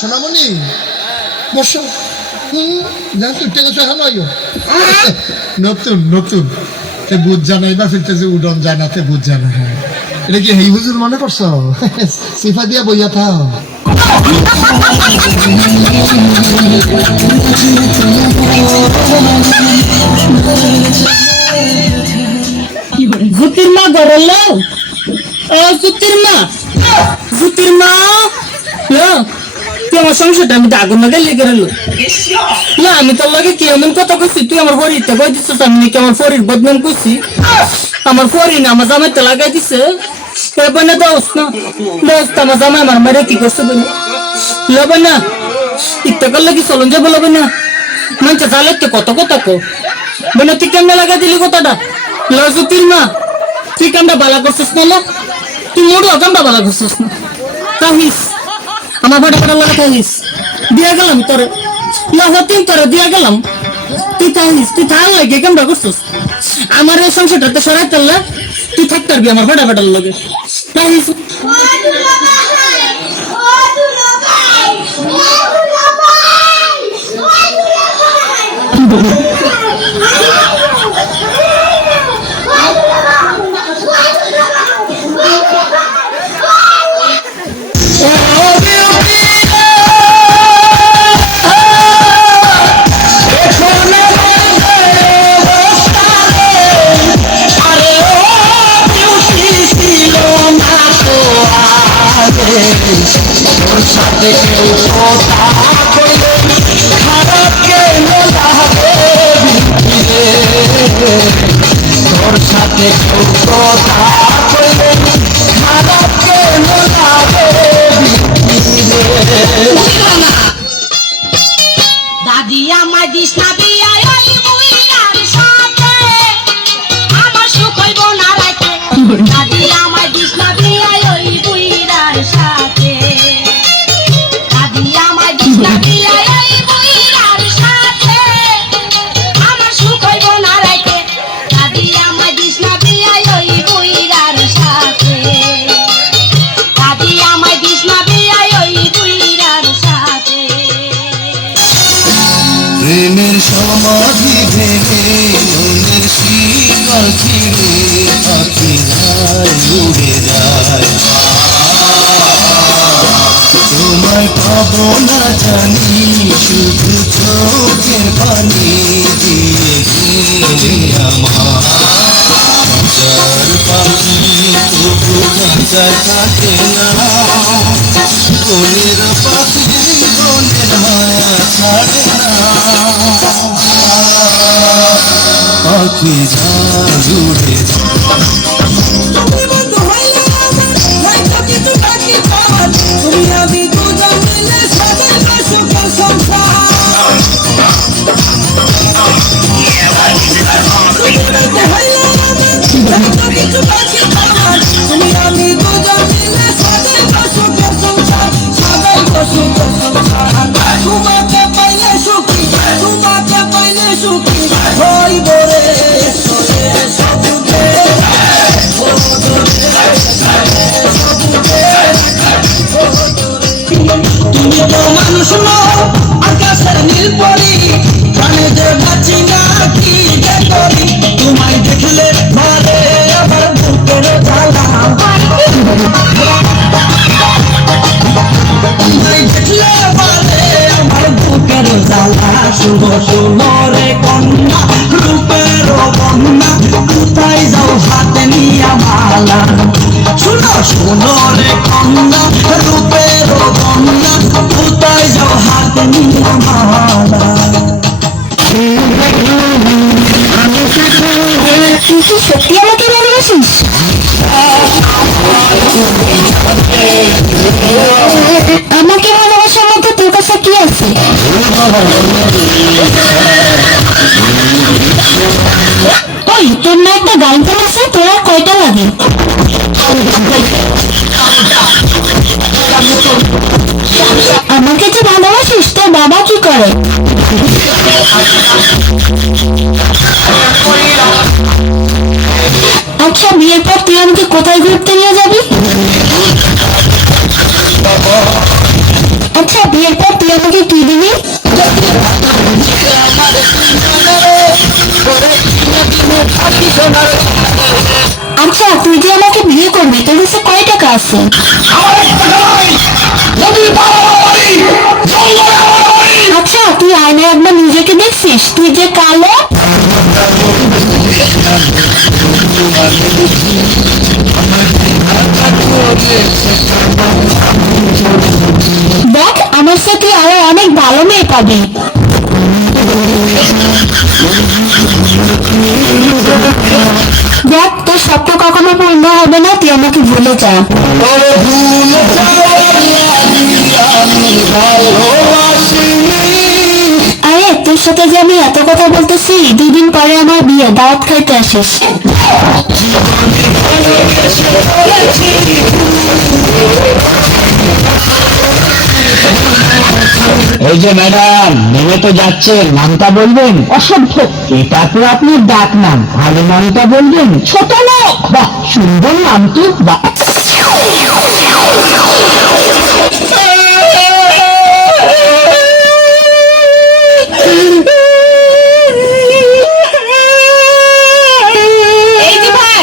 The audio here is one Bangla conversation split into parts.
সোনামণি বসো। জান তুই টেকে তো হলো নতুন নতুন বুঝ জানাইবা ফিরতেছে উডন জানাতে বুঝ জানা। হ্যাঁ এটা কি হেই হুজুর মনে করছো? সিফা দিয়া বইয়া থাও। জুতির মা গড়ল ও জুতির মা জুতির মা তুই আমার সংসারটা আমি আগুন লাগে লেগে রইল না আমি তোর লাগে কি এমন কথা কইছি তুই আমার ফরিতে কই দিছিস আমি নাকি আমার ফরির বদনাম করছি আমার ফরি না আমার জামাইতে লাগাই দিছে এবার না দোস্ত না দোস্ত আমার জামাই আমার মারে কি করছে বলে লবে না ইত্যা করলে কি চলন যাবো লবে না মানছে জালে তো কত কথা কো বোনা তুই কেমনে লাগাই দিলি কথাটা লজুতির মা তুই কামটা বালা করছিস না তুই মোটু কামটা বালা করছিস না কাহিস আমার ফাটা ফাটা লাগা কাহিস দিয়া গেলাম তোরে লহতিন তোরে দিয়া গেলাম তুই কাহিস তুই থাল লাগে কামটা করছিস আমার এই সংসারটাতে সরাই তাল্লা তুই থাকতে পারবি আমার ফাটা ফাটার লগে কাহিস দাদি আমায় দিস না বিয়া ওই বুইরার সাথে আমার সুখ হইব না রাইতে দাদি আমায় দিস না বিয়া ওই বুইরার সাথে দাদি আমায় দিস না বিয়া ওই বুইরার সাথে আমার সুখ হইব না রাইতে দাদি আমায় দিস না বিয়া ওই বুইরার সাথে দাদি আমায় দিস না বিয়া ওই বুইরার সাথে প্রেমের সমাধি ভেঙে মনের শিকল ছিঁড়ে পাখি যায় উড়ে যায় তোমায় পাবো না জানি শুধু চোখের পানি দিয়ে গেলে আমার খাঁচার পাখি তবু খাঁচায় থাকে না বনের পাখি বনের মায়া ছাড়ে না পাখি যায় উড়ে মানুষ আকাশের নীল পরি প্রাণে যে বাঁচি না কি যে করি তোমায় দেখলে ঘরে আবার বুকের জ্বালা তোমায় দেখলে ঘরে আমার বুকের জ্বালা শুভ সুন্দরে কন্যা রূপের বন্যা কোথায় যাও হাতে নিয়া মালা শুনো শুনো রে কন্যা রূপের বন্যা কোথায় যাও হাতে নিয়া মালা তুই কি সত্যি আমাকে ভালোবাসিস আমাকে ভালোবাসার মধ্যে তোর কাছে কি আছে ওই তোর না একটা গার্লফ্রেন্ড আছে তোর আর কয়টা লাগে আমাকে যে ভালোবাসিস তোর বাবা কি করে আচ্ছা বিয়ের পর তুই আমাকে কোথায় ঘুরতে নিয়ে যাবি আচ্ছা বিয়ের আমাকে কি দিবি? আচ্ছা তুই যে আমাকে বিয়ে করবি তোর কাছে কয় টাকা আছে? আচ্ছা তুই আয়নায় একবার নিজেকে দেখছিস তুই যে কালো? দেখ আমার সাথে আরো অনেক ভালো মেয়ে পাবি। দেখ তোর স্বপ্ন কখনো পূর্ণ হবে না, তুই আমাকে ভুলে যা। আরে তোর সাথে যে আমি এত কথা বলতেছি, 2 দিন পরে আমার বিয়ে, দাওয়াত খাইতে আসিস। এই যে ম্যাডাম নেমে তো যাচ্ছেন, নামটা বলবেন? অসভ্য, এটা তো আপনার ডাক নাম, ভালো নামটা বলবেন। ছোট লোক, বাহ সুন্দর নাম তো, বাহ। এই যে ভাই,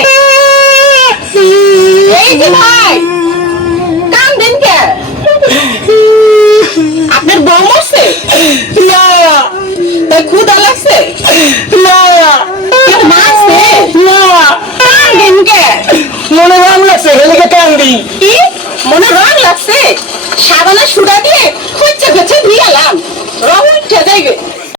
এই যে ভাই, কান্দেন কে? আপনার বউ মরছে? না তাই ক্ষুধা লাগছে? না কেউ মারছে? না কান্দেন কে? মনে রং লাগছে হেলিকে কান্দি। কি মনে রং লাগছে? সাবানের সুরা দিয়ে খুঁজছে খুঁজছে ধুইয়ালাম, রং উঠে যাইবে।